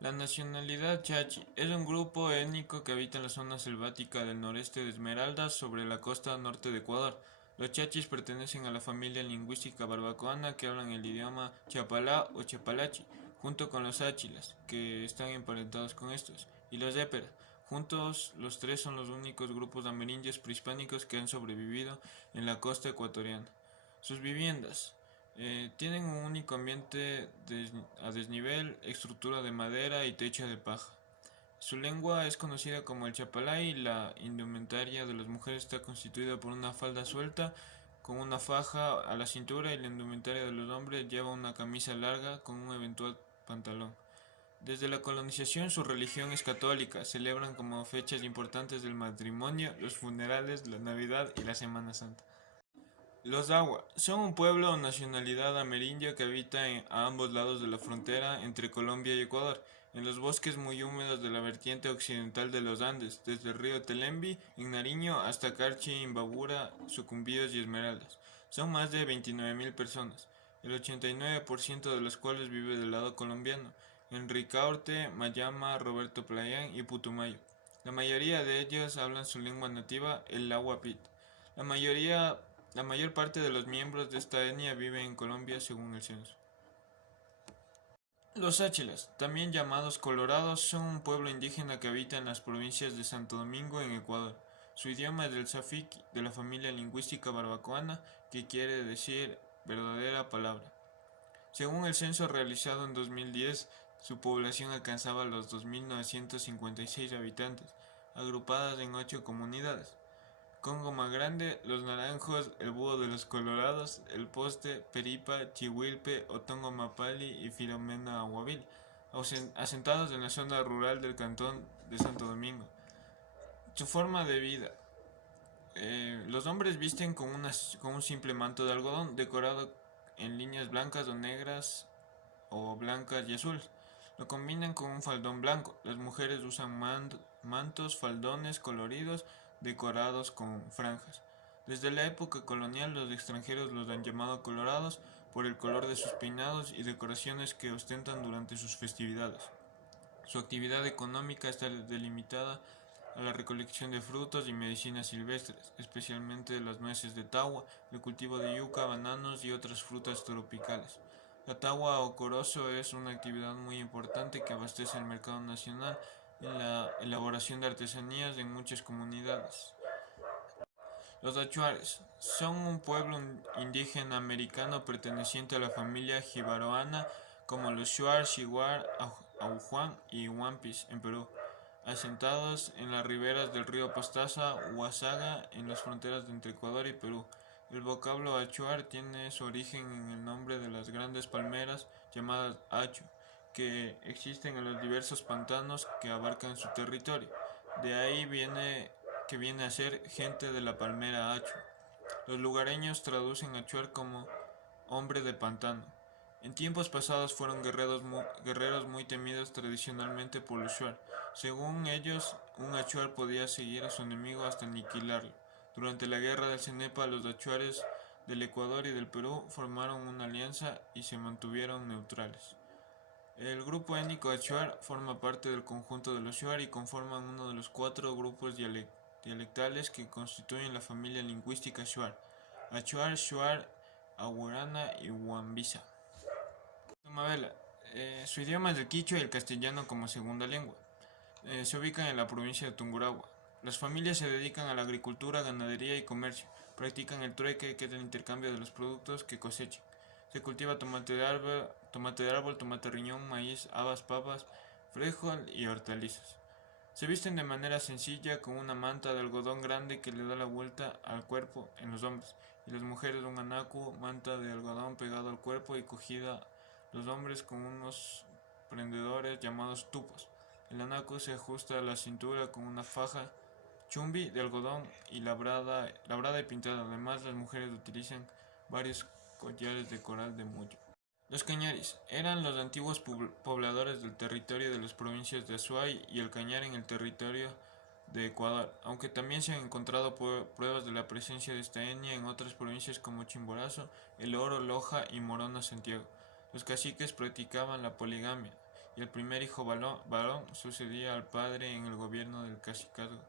La nacionalidad chachi es un grupo étnico que habita en la zona selvática del noreste de Esmeraldas sobre la costa norte de Ecuador. Los chachis pertenecen a la familia lingüística barbacoana que hablan el idioma chapalá o chapalachi, junto con los áchilas, que están emparentados con estos, y los épera. Juntos, los tres son los únicos grupos amerindios prehispánicos que han sobrevivido en la costa ecuatoriana. Sus viviendas tienen un único ambiente a desnivel, estructura de madera y techo de paja. Su lengua es conocida como el chapalay y la indumentaria de las mujeres está constituida por una falda suelta con una faja a la cintura y la indumentaria de los hombres lleva una camisa larga con un eventual pantalón. Desde la colonización su religión es católica, celebran como fechas importantes del matrimonio, los funerales, la Navidad y la Semana Santa. Los Agua son un pueblo o nacionalidad amerindia que habita a ambos lados de la frontera entre Colombia y Ecuador, en los bosques muy húmedos de la vertiente occidental de los Andes, desde el río Telembi en Nariño hasta Carchi, Imbabura, Sucumbíos y Esmeraldas. Son más de 29.000 personas, el 89% de las cuales vive del lado colombiano, en Ricaurte, Mayama, Roberto Playán y Putumayo. La mayoría de ellos hablan su lengua nativa, el Agua Pit. La mayoría la mayor parte de los miembros de esta etnia vive en Colombia según el censo. Los Áchilas, también llamados Colorados, son un pueblo indígena que habita en las provincias de Santo Domingo en Ecuador. Su idioma es del Safiki, de la familia lingüística barbacoana, que quiere decir verdadera palabra. Según el censo realizado en 2010, su población alcanzaba los 2.956 habitantes, agrupadas en 8 comunidades. Congo más grande, los naranjos, el búho de los colorados, el poste, Peripa, Chihuilpe, Otongo Mapali y Filomena Aguavil, asentados en la zona rural del cantón de Santo Domingo. Su forma de vida. Los hombres visten con un simple manto de algodón decorado en líneas blancas o negras o blancas y azul. Lo combinan con un faldón blanco. Las mujeres usan mantos, faldones coloridos decorados con franjas. Desde la época colonial los extranjeros los han llamado colorados por el color de sus peinados y decoraciones que ostentan durante sus festividades. Su actividad económica está delimitada a la recolección de frutos y medicinas silvestres, especialmente de las nueces de tagua, el cultivo de yuca, bananos y otras frutas tropicales. La tagua o corozo es una actividad muy importante que abastece el mercado nacional en la elaboración de artesanías en muchas comunidades. Los achuares son un pueblo indígena americano perteneciente a la familia jivaroana como los Shuar, Shiguar, Aujuan y Huampis en Perú, asentados en las riberas del río Pastaza, Huasaga, en las fronteras entre Ecuador y Perú. El vocablo achuar tiene su origen en el nombre de las grandes palmeras llamadas achu, que existen en los diversos pantanos que abarcan su territorio. De ahí viene a ser gente de la palmera achu. Los lugareños traducen achuar como hombre de pantano. En tiempos pasados fueron guerreros muy temidos tradicionalmente por los shuar. Según ellos, un achuar podía seguir a su enemigo hasta aniquilarlo. Durante la guerra del Cenepa, los achuares del Ecuador y del Perú formaron una alianza y se mantuvieron neutrales. El grupo étnico achuar forma parte del conjunto de los shuar y conforman uno de los 4 grupos dialectales que constituyen la familia lingüística shuar: achuar, shuar, aguarana y huambisa. Tomabela. Su idioma es el quichua y el castellano como segunda lengua. Se ubican en la provincia de Tungurahua. Las familias se dedican a la agricultura, ganadería y comercio. Practican el trueque, que es el intercambio de los productos que cosechan. Se cultiva tomate de árbol, tomate riñón, maíz, habas, papas, frijol y hortalizas. Se visten de manera sencilla con una manta de algodón grande que le da la vuelta al cuerpo en los hombres, y las mujeres un anacu, manta de algodón pegado al cuerpo y cogida los hombres con unos prendedores llamados tupos. El anaco se ajusta a la cintura con una faja chumbi de algodón y labrada y pintada. Además, las mujeres utilizan varios collares de coral de mullo. Los cañaris eran los antiguos pobladores del territorio de las provincias de Azuay y el Cañar en el territorio de Ecuador, aunque también se han encontrado pruebas de la presencia de esta etnia en otras provincias como Chimborazo, El Oro, Loja y Morona, Santiago. Los caciques practicaban la poligamia y el primer hijo varón sucedía al padre en el gobierno del cacicazgo.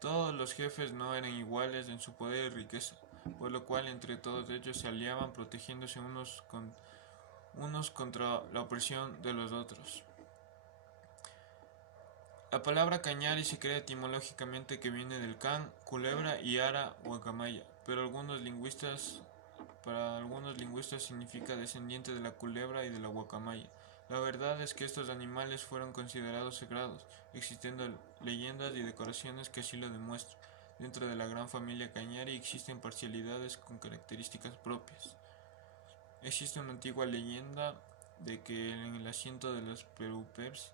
Todos los jefes no eran iguales en su poder y riqueza, por lo cual entre todos ellos se aliaban protegiéndose unos contra la opresión de los otros. La palabra cañari se cree etimológicamente que viene del can, culebra y ara, guacamaya, pero para algunos lingüistas significa descendiente de la culebra y de la guacamaya. La verdad es que estos animales fueron considerados sagrados, existiendo leyendas y decoraciones que así lo demuestran. Dentro de la gran familia cañari existen parcialidades con características propias. Existe una antigua leyenda de que en el asiento de los Perupeps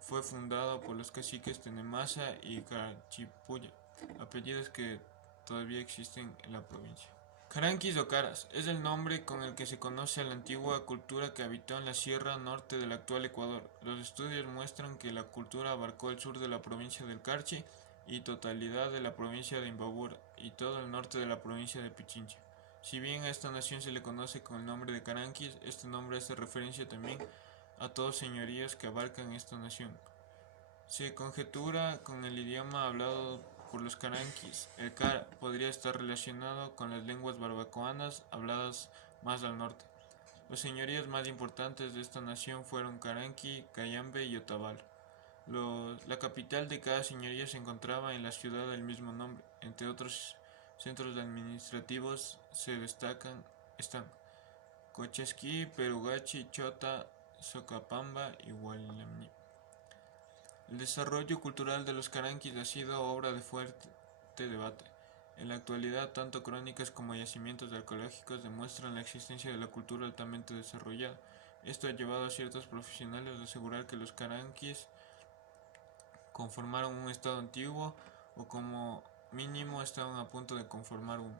fue fundado por los caciques Tenemasa y Cachipuya, apellidos que todavía existen en la provincia. Caranquis o Caras es el nombre con el que se conoce a la antigua cultura que habitó en la sierra norte del actual Ecuador. Los estudios muestran que la cultura abarcó el sur de la provincia del Carchi y totalidad de la provincia de Imbabura y todo el norte de la provincia de Pichincha. Si bien a esta nación se le conoce con el nombre de Caranquis, este nombre hace referencia también a todos señoríos que abarcan esta nación. Se conjetura con el idioma hablado por los caranquis. El cara podría estar relacionado con las lenguas barbacoanas habladas más al norte. Los señoríos más importantes de esta nación fueron Caranqui, Cayambe y Otavalo. La capital de cada señoría se encontraba en la ciudad del mismo nombre. Entre otros centros administrativos están Cochesquí, Perugachi, Chota, Socapamba y Hualamni. El desarrollo cultural de los caranquis ha sido obra de fuerte debate. En la actualidad, tanto crónicas como yacimientos arqueológicos demuestran la existencia de la cultura altamente desarrollada. Esto ha llevado a ciertos profesionales a asegurar que los caranquis conformaron un estado antiguo o como mínimo estaban a punto de conformar uno.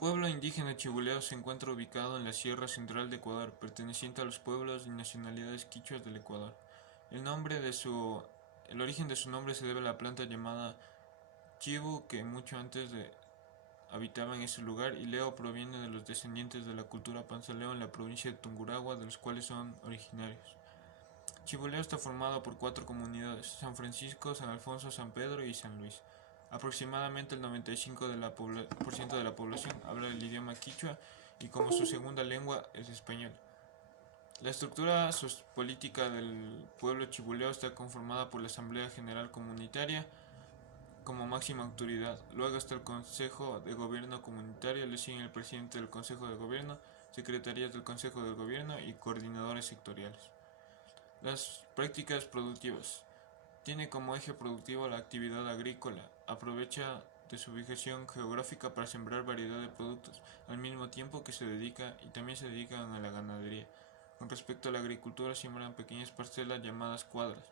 Pueblo indígena chibuleo se encuentra ubicado en la Sierra Central de Ecuador, perteneciente a los pueblos y nacionalidades quichuas del Ecuador. El origen de su nombre se debe a la planta llamada chibu, que mucho antes habitaba en ese lugar, y leo proviene de los descendientes de la cultura panzaleo en la provincia de Tungurahua, de los cuales son originarios. Chibuleo está formado por 4 comunidades: San Francisco, San Alfonso, San Pedro y San Luis. Aproximadamente el 95% de la población habla el idioma quichua y como su segunda lengua es español. La estructura sociopolítica del pueblo chibuleo está conformada por la Asamblea General Comunitaria como máxima autoridad. Luego está el Consejo de Gobierno Comunitario, le siguen el presidente del Consejo de Gobierno, secretarías del Consejo de Gobierno y coordinadores sectoriales. Las prácticas productivas. Tiene como eje productivo la actividad agrícola. Aprovecha de su ubicación geográfica para sembrar variedad de productos, al mismo tiempo que también se dedican a la ganadería. Con respecto a la agricultura, siembran pequeñas parcelas llamadas cuadras,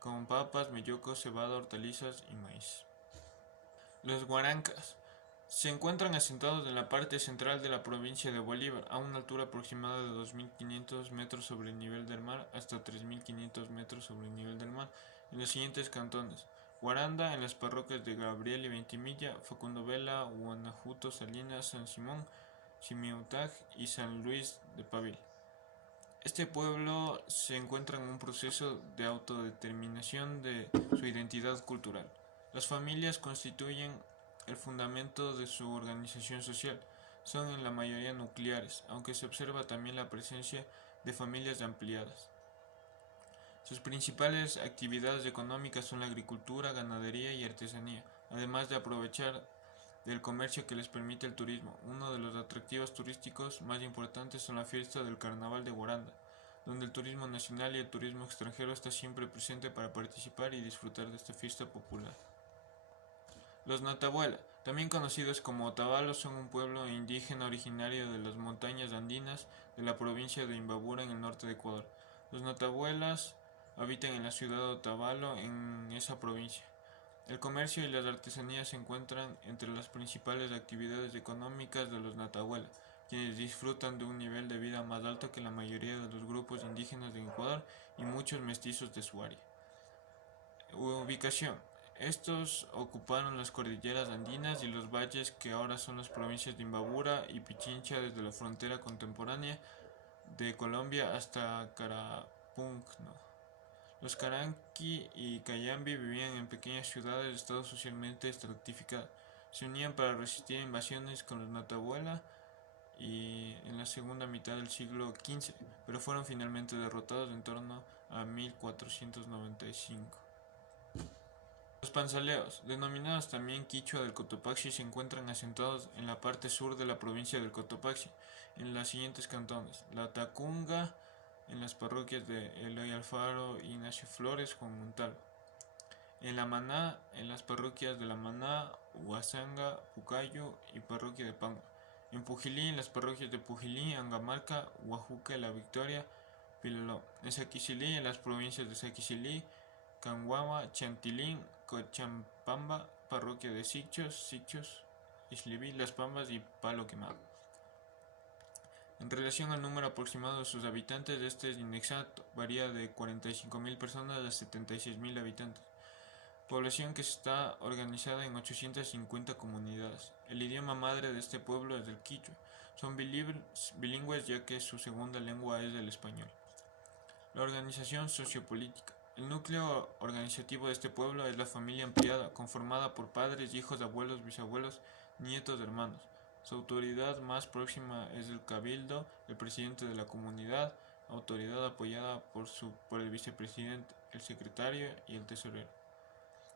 con papas, mellocos, cebada, hortalizas y maíz. Los guarancas se encuentran asentados en la parte central de la provincia de Bolívar, a una altura aproximada de 2.500 metros sobre el nivel del mar hasta 3.500 metros sobre el nivel del mar, en los siguientes cantones: Guaranda, en las parroquias de Gabriel y Ventimilla, Facundo Vela, Guanajuato, Salinas, San Simón, Simiutag y San Luis de Pavil. Este pueblo se encuentra en un proceso de autodeterminación de su identidad cultural. Las familias constituyen el fundamento de su organización social. Son en la mayoría nucleares, aunque se observa también la presencia de familias ampliadas. Sus principales actividades económicas son la agricultura, ganadería y artesanía, además de aprovechar del comercio que les permite el turismo. Uno de los atractivos turísticos más importantes son la fiesta del Carnaval de Guaranda, donde el turismo nacional y el turismo extranjero está siempre presente para participar y disfrutar de esta fiesta popular. Los Natabuela, también conocidos como Otavalo, son un pueblo indígena originario de las montañas andinas de la provincia de Imbabura en el norte de Ecuador. Los Natabuelas habitan en la ciudad de Otavalo en esa provincia. El comercio y las artesanías se encuentran entre las principales actividades económicas de los Natahuela, quienes disfrutan de un nivel de vida más alto que la mayoría de los grupos indígenas de Ecuador y muchos mestizos de su área. Ubicación. Estos ocuparon las cordilleras andinas y los valles que ahora son las provincias de Imbabura y Pichincha, desde la frontera contemporánea de Colombia hasta Puncno. Los Caranqui y Cayambi vivían en pequeñas ciudades de estado socialmente estratificado. Se unían para resistir invasiones con los Natabuela y en la segunda mitad del siglo XV, pero fueron finalmente derrotados en torno a 1495. Los panzaleos, denominados también Quichua del Cotopaxi, se encuentran asentados en la parte sur de la provincia del Cotopaxi, en los siguientes cantones: La Tacunga, en las parroquias de Eloy Alfaro, Ignacio Flores, Juan Montalvo; en La Maná, en las parroquias de La Maná, Huazanga, Pucayo y parroquia de Pangua; en Pujilí, en las parroquias de Pujilí, Angamarca, Huajuca, La Victoria, Pilaló; en Saquicilí, en las provincias de Saquicilí, Canguama, Chantilín, Cochampamba, parroquia de Sichos, Ixliví, Las Pambas y Palo Quemado. En relación al número aproximado de sus habitantes, este es inexacto, varía de 45.000 personas a 76.000 habitantes. Población que está organizada en 850 comunidades. El idioma madre de este pueblo es el quichua. Son bilingües ya que su segunda lengua es el español. La organización sociopolítica. El núcleo organizativo de este pueblo es la familia ampliada, conformada por padres, hijos, abuelos, bisabuelos, nietos, hermanos. Su autoridad más próxima es el cabildo, el presidente de la comunidad, autoridad apoyada por el vicepresidente, el secretario y el tesorero.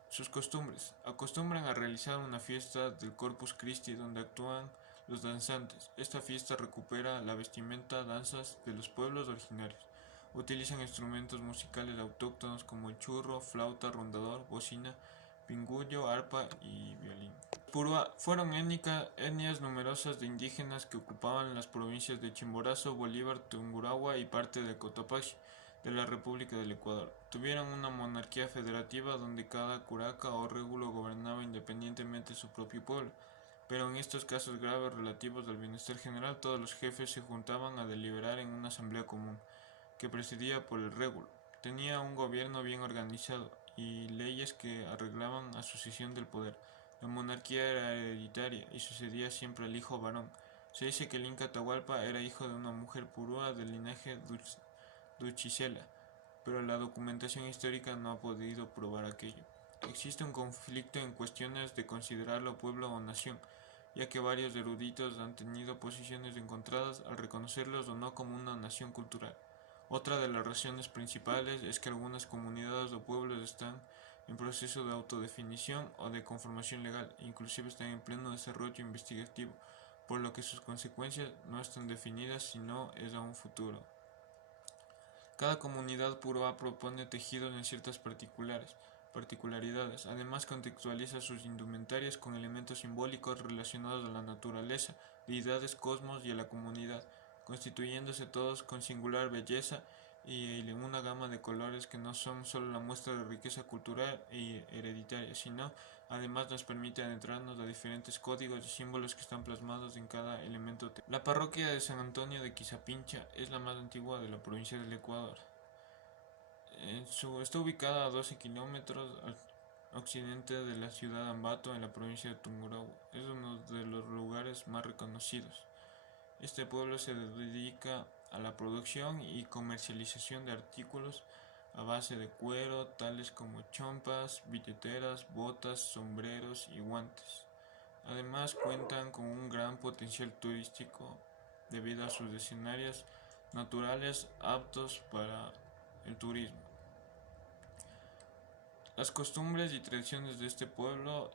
Sus costumbres. Acostumbran a realizar una fiesta del Corpus Christi donde actúan los danzantes. Esta fiesta recupera la vestimenta, danzas de los pueblos originarios. Utilizan instrumentos musicales autóctonos como el churro, flauta, rondador, bocina, pingullo, arpa y violín. Purua fueron etnias numerosas de indígenas que ocupaban las provincias de Chimborazo, Bolívar, Tungurahua y parte de Cotopaxi de la República del Ecuador. Tuvieron una monarquía federativa donde cada curaca o régulo gobernaba independientemente su propio pueblo, pero en estos casos graves relativos al bienestar general, todos los jefes se juntaban a deliberar en una asamblea común, que presidía por el régulo. Tenía un gobierno bien organizado y leyes que arreglaban la sucesión del poder. La monarquía era hereditaria y sucedía siempre al hijo varón. Se dice que el Inca Atahualpa era hijo de una mujer purúa del linaje Duchicela, pero la documentación histórica no ha podido probar aquello. Existe un conflicto en cuestiones de considerarlo pueblo o nación, ya que varios eruditos han tenido posiciones encontradas al reconocerlos o no como una nación cultural. Otra de las razones principales es que algunas comunidades o pueblos están en proceso de autodefinición o de conformación legal, e inclusive están en pleno desarrollo investigativo, por lo que sus consecuencias no están definidas sino es a un futuro. Cada comunidad purúa propone tejidos en ciertas particularidades. Además, contextualiza sus indumentarias con elementos simbólicos relacionados a la naturaleza, deidades, cosmos y a la comunidad, constituyéndose todos con singular belleza y una gama de colores que no son solo la muestra de riqueza cultural e hereditaria, sino además nos permite adentrarnos a diferentes códigos y símbolos que están plasmados en cada elemento. La parroquia de San Antonio de Quizapincha es la más antigua de la provincia del Ecuador. Está ubicada a 12 kilómetros al occidente de la ciudad de Ambato, en la provincia de Tungurahua. Es uno de los lugares más reconocidos. Este pueblo se dedica a la producción y comercialización de artículos a base de cuero, tales como chompas, billeteras, botas, sombreros y guantes. Además cuentan con un gran potencial turístico debido a sus escenarios naturales aptos para el turismo. Las costumbres y tradiciones de este pueblo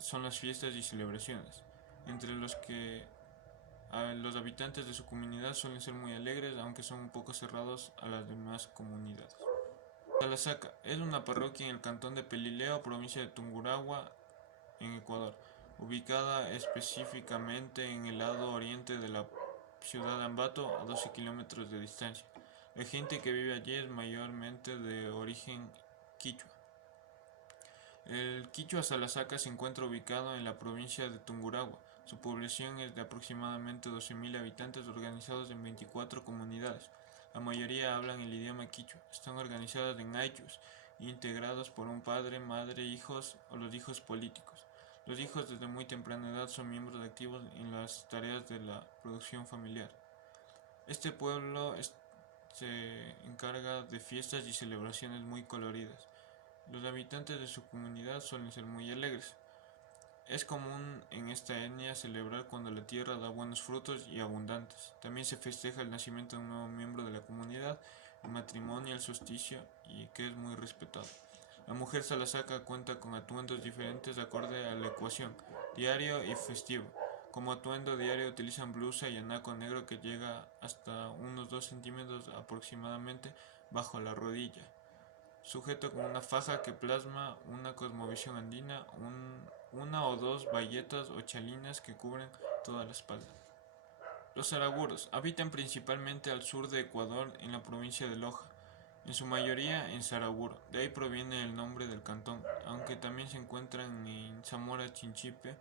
son las fiestas y celebraciones, entre los que los habitantes de su comunidad suelen ser muy alegres, aunque son un poco cerrados a las demás comunidades. Salasaca es una parroquia en el cantón de Pelileo, provincia de Tungurahua, en Ecuador, ubicada específicamente en el lado oriente de la ciudad de Ambato, a 12 kilómetros de distancia. La gente que vive allí es mayormente de origen quichua. El quichua Salasaca se encuentra ubicado en la provincia de Tungurahua. Su población es de aproximadamente 12.000 habitantes organizados en 24 comunidades. La mayoría hablan el idioma quichua. Están organizadas en ayllus, integrados por un padre, madre, hijos o los hijos políticos. Los hijos desde muy temprana edad son miembros activos en las tareas de la producción familiar. Este pueblo se encarga de fiestas y celebraciones muy coloridas. Los habitantes de su comunidad suelen ser muy alegres. Es común en esta etnia celebrar cuando la tierra da buenos frutos y abundantes. También se festeja el nacimiento de un nuevo miembro de la comunidad, el matrimonio, el solsticio, y que es muy respetado. La mujer salasaca cuenta con atuendos diferentes acorde a la ecuación, diario y festivo. Como atuendo diario utilizan blusa y anaco negro que llega hasta unos 2 centímetros aproximadamente bajo la rodilla, sujeto con una faja que plasma una cosmovisión andina, una o dos bayetas o chalinas que cubren toda la espalda. Los araguros habitan principalmente al sur de Ecuador en la provincia de Loja, en su mayoría en Saraguro, de ahí proviene el nombre del cantón, aunque también se encuentran en Zamora Chinchipe.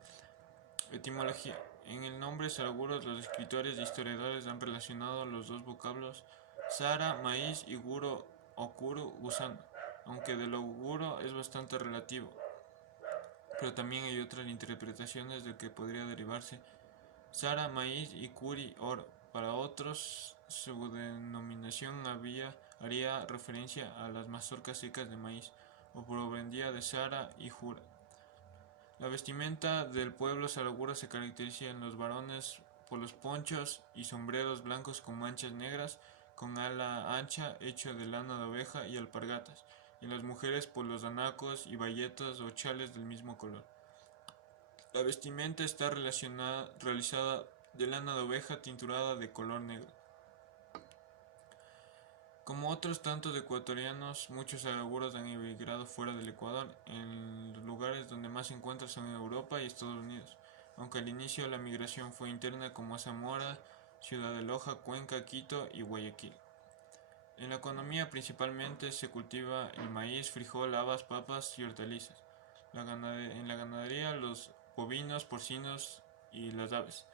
Etimología. En el nombre Saraguros los escritores e historiadores han relacionado los dos vocablos Sara, maíz y guro o kuru, gusano, aunque de lo guro es bastante relativo, pero también hay otras interpretaciones de que podría derivarse Sara, maíz y kuri, oro. Para otros, su denominación haría referencia a las mazorcas secas de maíz, o provendría de Sara y Jura. La vestimenta del pueblo saraguro se caracteriza en los varones por los ponchos y sombreros blancos con manchas negras, con ala ancha hecho de lana de oveja y alpargatas, y en las mujeres por los anacos y bayetas o chales del mismo color. La vestimenta está realizada de lana de oveja tinturada de color negro. Como otros tantos ecuatorianos, muchos araguros han emigrado fuera del Ecuador. En los lugares donde más se encuentran son en Europa y Estados Unidos, aunque al inicio la migración fue interna como Zamora, Ciudad de Loja, Cuenca, Quito y Guayaquil. En la economía principalmente se cultiva el maíz, frijol, habas, papas y hortalizas. En la ganadería los bovinos, porcinos y las aves.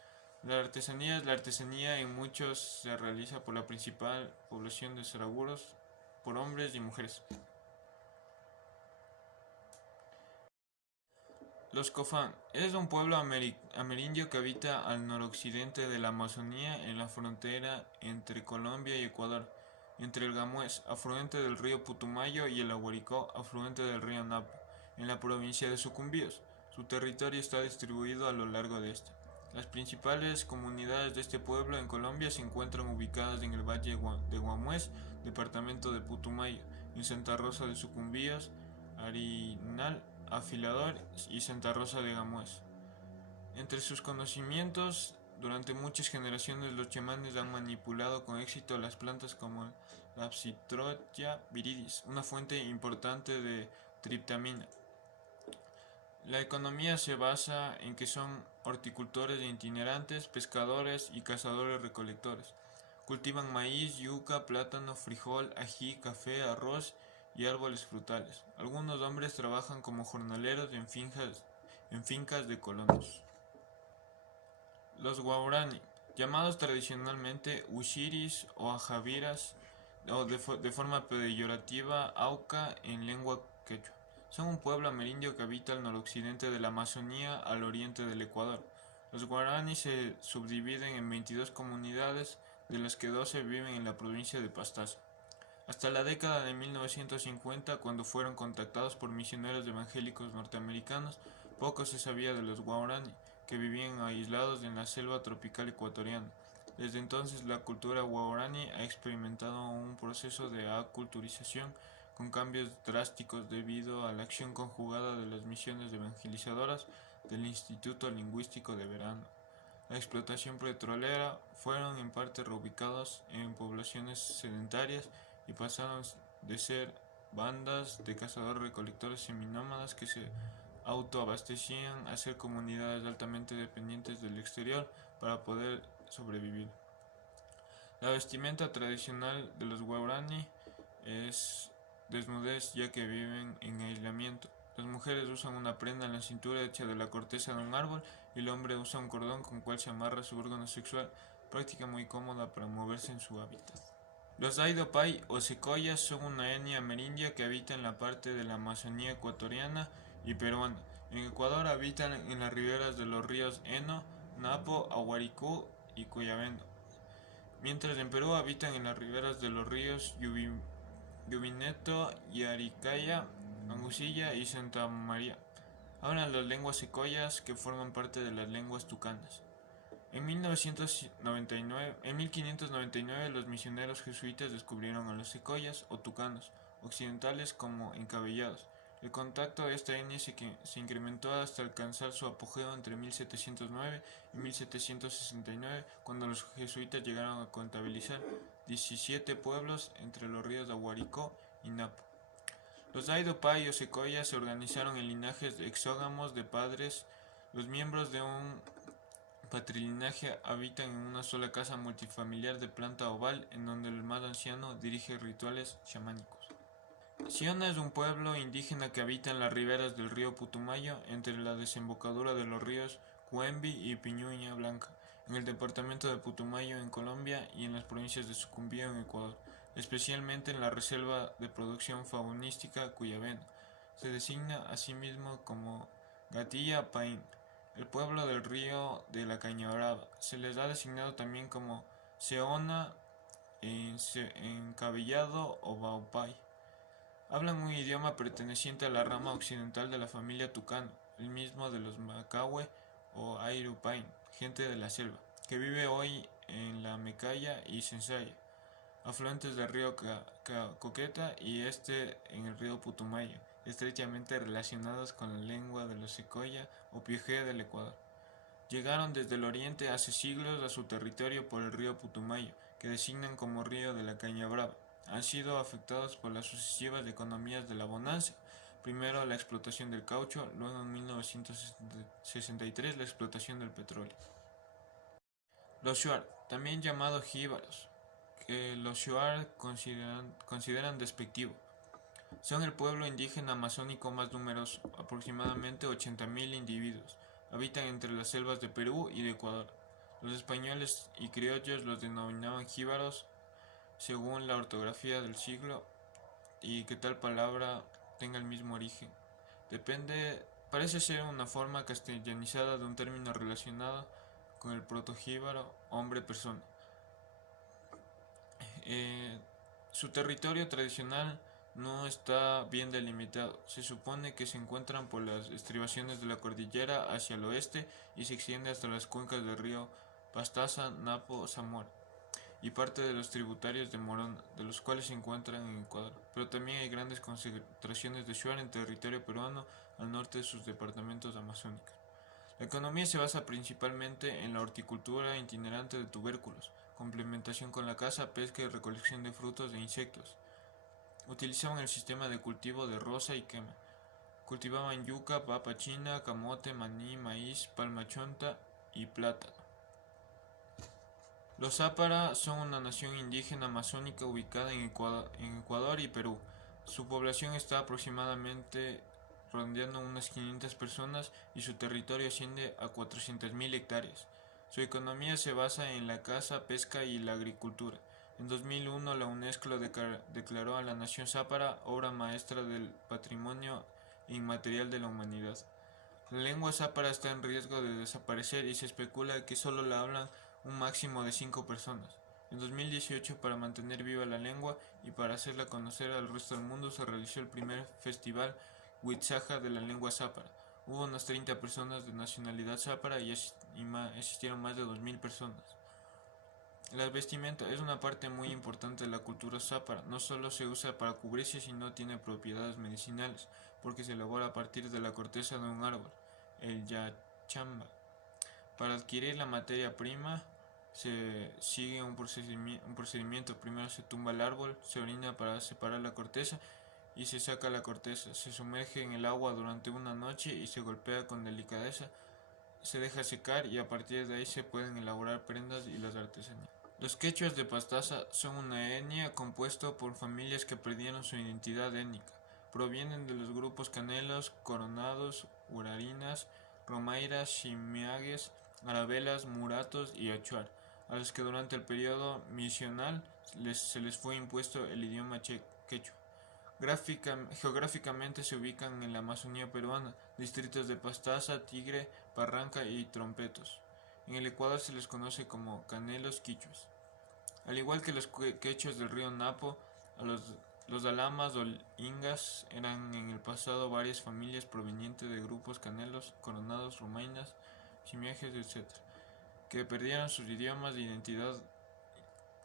La artesanía en muchos se realiza por la principal población de saraguros, por hombres y mujeres. Los Cofán es un pueblo amerindio que habita al noroccidente de la Amazonía en la frontera entre Colombia y Ecuador, entre el Gamués, afluente del río Putumayo, y el Aguaricó, afluente del río Napo, en la provincia de Sucumbíos. Su territorio está distribuido a lo largo de esta. Las principales comunidades de este pueblo en Colombia se encuentran ubicadas en el Valle de Guamués, departamento de Putumayo, en Santa Rosa de Sucumbíos, Arenal, Afilador y Santa Rosa de Gamués. Entre sus conocimientos, durante muchas generaciones los chamanes han manipulado con éxito las plantas como la Psitrotia viridis, una fuente importante de triptamina. La economía se basa en que son horticultores itinerantes, pescadores y cazadores-recolectores. Cultivan maíz, yuca, plátano, frijol, ají, café, arroz y árboles frutales. Algunos hombres trabajan como jornaleros en fincas de colonos. Los guaraní, llamados tradicionalmente ushiris o ajaviras, o de forma peyorativa auca en lengua quechua, son un pueblo amerindio que habita al noroccidente de la Amazonía al oriente del Ecuador. Los guaraní se subdividen en 22 comunidades, de las que 12 viven en la provincia de Pastaza. Hasta la década de 1950, cuando fueron contactados por misioneros evangélicos norteamericanos, poco se sabía de los guaraní, que vivían aislados en la selva tropical ecuatoriana. Desde entonces, la cultura guaraní ha experimentado un proceso de aculturización con cambios drásticos debido a la acción conjugada de las misiones evangelizadoras del Instituto Lingüístico de Verano. La explotación petrolera fueron en parte reubicados en poblaciones sedentarias y pasaron de ser bandas de cazadores-recolectores seminómadas que se autoabastecían a ser comunidades altamente dependientes del exterior para poder sobrevivir. La vestimenta tradicional de los guaraní es desnudez, ya que viven en aislamiento. Las mujeres usan una prenda en la cintura hecha de la corteza de un árbol y el hombre usa un cordón con cual se amarra su órgano sexual, práctica muy cómoda para moverse en su hábitat. Los Aido-Pai o secoyas son una etnia amerindia que habita en la parte de la Amazonía ecuatoriana y peruana. En Ecuador habitan en las riberas de los ríos Eno, Napo, Aguaricó y Cuyabendo. mientras en Perú habitan en las riberas de los ríos Yubineto, Yaricaya, Angusilla y Santa María. Hablan las lenguas secoyas que forman parte de las lenguas tucanas. En 1599 los misioneros jesuitas descubrieron a los secoyas o tucanos occidentales como encabellados. El contacto de esta etnia se incrementó hasta alcanzar su apogeo entre 1709 y 1769, cuando los jesuitas llegaron a contabilizar 17 pueblos entre los ríos de Aguarico y Napo. Los Daido Pai o secoyas se organizaron en linajes exógamos de padres. Los miembros de un patrilineaje habitan en una sola casa multifamiliar de planta oval, en donde el más anciano dirige rituales chamánicos. Siona es un pueblo indígena que habita en las riberas del río Putumayo, entre la desembocadura de los ríos Cuembi y Piñuña Blanca, en el departamento de Putumayo en Colombia y en las provincias de Sucumbío en Ecuador, especialmente en la reserva de producción faunística Cuyabeno. Se designa a sí mismo como Gatilla Paín, el pueblo del río de la Cañabrava. Se les ha designado también como Seona, Encabellado o Baupay. Hablan un idioma perteneciente a la rama occidental de la familia tucano, el mismo de los Macahue o Airupain, gente de la selva, que vive hoy en la Mecaya y Sensaya, afluentes del río Coqueta y en el río Putumayo, estrechamente relacionados con la lengua de los secoya o piojé del Ecuador. Llegaron desde el oriente hace siglos a su territorio por el río Putumayo, que designan como río de la Caña Brava. Han sido afectados por las sucesivas economías de la bonanza, primero la explotación del caucho, luego en 1963 la explotación del petróleo. Los Shuar, también llamados jíbaros, que los Shuar consideran despectivo. Son el pueblo indígena amazónico más numeroso, aproximadamente 80.000 individuos. Habitan entre las selvas de Perú y de Ecuador. Los españoles y criollos los denominaban jíbaros según la ortografía del siglo y que tal palabra tenga el mismo origen. Parece ser una forma castellanizada de un término relacionado con el protojíbaro hombre-persona. Su territorio tradicional no está bien delimitado. Se supone que se encuentran por las estribaciones de la cordillera hacia el oeste y se extiende hasta las cuencas del río Pastaza, Napo, Zamora y parte de los tributarios de Morona, de los cuales se encuentran en Ecuador. Pero también hay grandes concentraciones de Shuar en territorio peruano al norte de sus departamentos amazónicos. La economía se basa principalmente en la horticultura itinerante de tubérculos, complementación con la caza, pesca y recolección de frutos e insectos. Utilizaban el sistema de cultivo de roza y quema. Cultivaban yuca, papa china, camote, maní, maíz, palma chonta y plátano. Los Zápara son una nación indígena amazónica ubicada en Ecuador y Perú. Su población está aproximadamente rondeando unas 500 personas y su territorio asciende a 400.000 hectáreas. Su economía se basa en la caza, pesca y la agricultura. En 2001 la UNESCO declaró a la nación Zápara obra maestra del patrimonio inmaterial de la humanidad. La lengua zápara está en riesgo de desaparecer y se especula que solo la hablan un máximo de 5 personas. En 2018, para mantener viva la lengua y para hacerla conocer al resto del mundo, se realizó el primer festival Huitzaja de la lengua zápara. Hubo unas 30 personas de nacionalidad zápara y asistieron más de 2.000 personas. La vestimenta es una parte muy importante de la cultura zápara. No solo se usa para cubrirse, sino tiene propiedades medicinales, porque se elabora a partir de la corteza de un árbol, el yachamba. Para adquirir la materia prima se sigue un procedimiento. Primero se tumba el árbol, se orina para separar la corteza y se saca la corteza. Se sumerge en el agua durante una noche y se golpea con delicadeza. Se deja secar y a partir de ahí se pueden elaborar prendas y las artesanías. Los quechuas de Pastaza son una etnia compuesta por familias que perdieron su identidad étnica. Provienen de los grupos canelos, coronados, urarinas, romairas, shimiagues, arabelas, muratos y achuar, a los que durante el periodo misional se les fue impuesto el idioma quechua. Geográficamente se ubican en la Amazonía peruana, distritos de Pastaza, Tigre, Barranca y Trompetos. En el Ecuador se les conoce como canelos quichuas. Al igual que los quechuas del río Napo, los alamas o ingas eran en el pasado varias familias provenientes de grupos canelos, coronados, romainas, simiajes, etc., que perdieron sus idiomas de identidad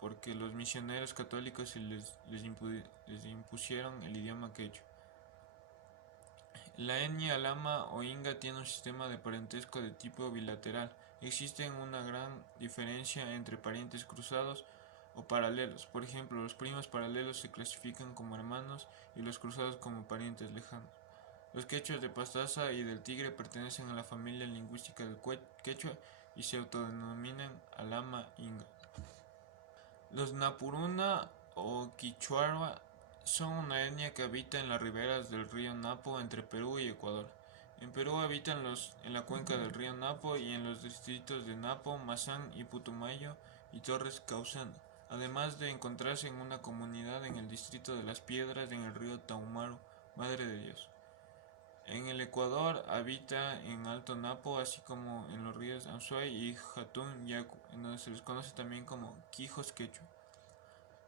porque los misioneros católicos les impusieron el idioma quechua. La etnia alama o inga tiene un sistema de parentesco de tipo bilateral. Existe una gran diferencia entre parientes cruzados o paralelos. Por ejemplo, los primos paralelos se clasifican como hermanos y los cruzados como parientes lejanos. Los quechuas de Pastaza y del Tigre pertenecen a la familia lingüística del quechua y se autodenominan alama inga. Los Napuruna o Quichua son una etnia que habita en las riberas del río Napo entre Perú y Ecuador. En Perú habitan en la cuenca del río Napo y en los distritos de Napo, Mazán y Putumayo y Torres Causando, además de encontrarse en una comunidad en el distrito de Las Piedras en el río Taumaru, Madre de Dios. En el Ecuador habita en Alto Napo, así como en los ríos Anzuay y Jatún Yacu, en donde se les conoce también como quijos quechua.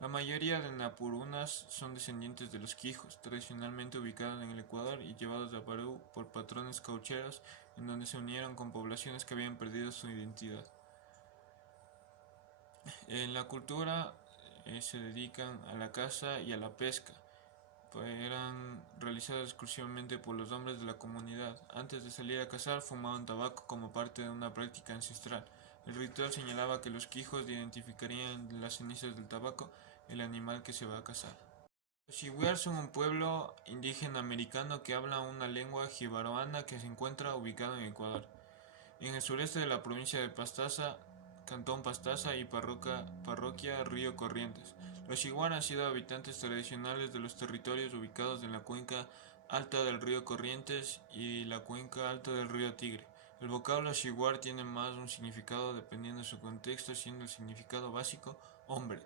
La mayoría de napurunas son descendientes de los quijos, tradicionalmente ubicados en el Ecuador y llevados a Perú por patrones caucheros, en donde se unieron con poblaciones que habían perdido su identidad. En la cultura se dedican a la caza y a la pesca. Eran realizadas exclusivamente por los hombres de la comunidad. Antes de salir a cazar, fumaban tabaco como parte de una práctica ancestral. El ritual señalaba que los quijos identificarían en las cenizas del tabaco el animal que se va a cazar. Los Xiwar son un pueblo indígena americano que habla una lengua jibaroana que se encuentra ubicado en Ecuador, en el sureste de la provincia de Pastaza, Cantón Pastaza y parroquia Río Corrientes. Los Xiwar han sido habitantes tradicionales de los territorios ubicados en la cuenca alta del río Corrientes y la cuenca alta del río Tigre. El vocablo Xiwar tiene más un significado dependiendo de su contexto, siendo el significado básico hombre.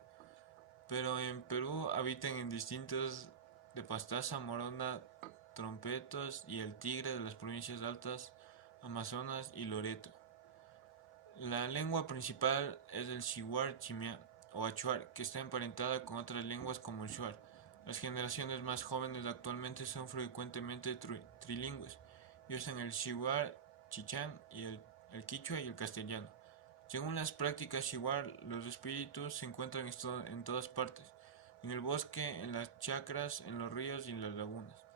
Pero en Perú habitan en distintos de Pastaza, Morona, Trompetos y el Tigre de las provincias altas, Amazonas y Loreto. La lengua principal es el Xiwar Chimia o Achuar, que está emparentada con otras lenguas como el Shuar. Las generaciones más jóvenes actualmente son frecuentemente trilingües y usan el Xiwar Chichán y el Quichua y el castellano. Según las prácticas Xiwar, los espíritus se encuentran en todas partes, en el bosque, en las chacras, en los ríos y en las lagunas.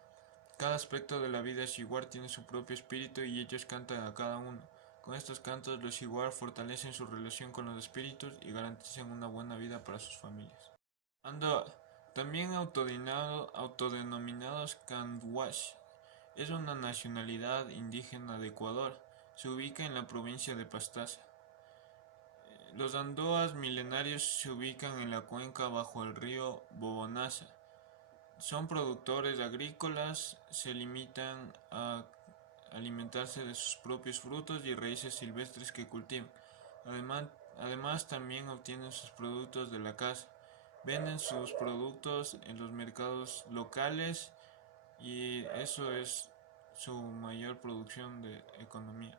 Cada aspecto de la vida Xiwar tiene su propio espíritu y ellos cantan a cada uno. Con estos cantos, los Xiwar fortalecen su relación con los espíritus y garantizan una buena vida para sus familias. Andoa, también autodenominados Candhuash, es una nacionalidad indígena de Ecuador. Se ubica en la provincia de Pastaza. Los andoas milenarios se ubican en la cuenca bajo el río Bobonaza. Son productores agrícolas, se limitan a alimentarse de sus propios frutos y raíces silvestres que cultivan. Además también obtienen sus productos de la caza. Venden sus productos en los mercados locales y eso es su mayor producción de economía.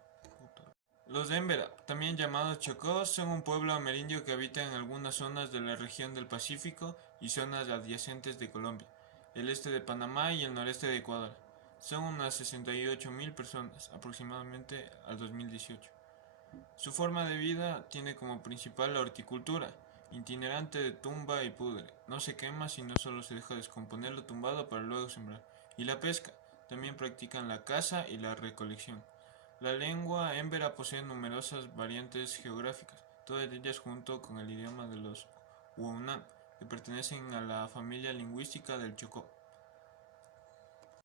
Los Embera, también llamados Chocó, son un pueblo amerindio que habita en algunas zonas de la región del Pacífico y zonas adyacentes de Colombia, el este de Panamá y el noreste de Ecuador. Son unas 68.000 personas, aproximadamente al 2018. Su forma de vida tiene como principal la horticultura, itinerante de tumba y pudre. No se quema, sino solo se deja descomponer lo tumbado para luego sembrar. Y la pesca. También practican la caza y la recolección. La lengua embera posee numerosas variantes geográficas, todas ellas junto con el idioma de los Huaunam, que pertenecen a la familia lingüística del Chocó.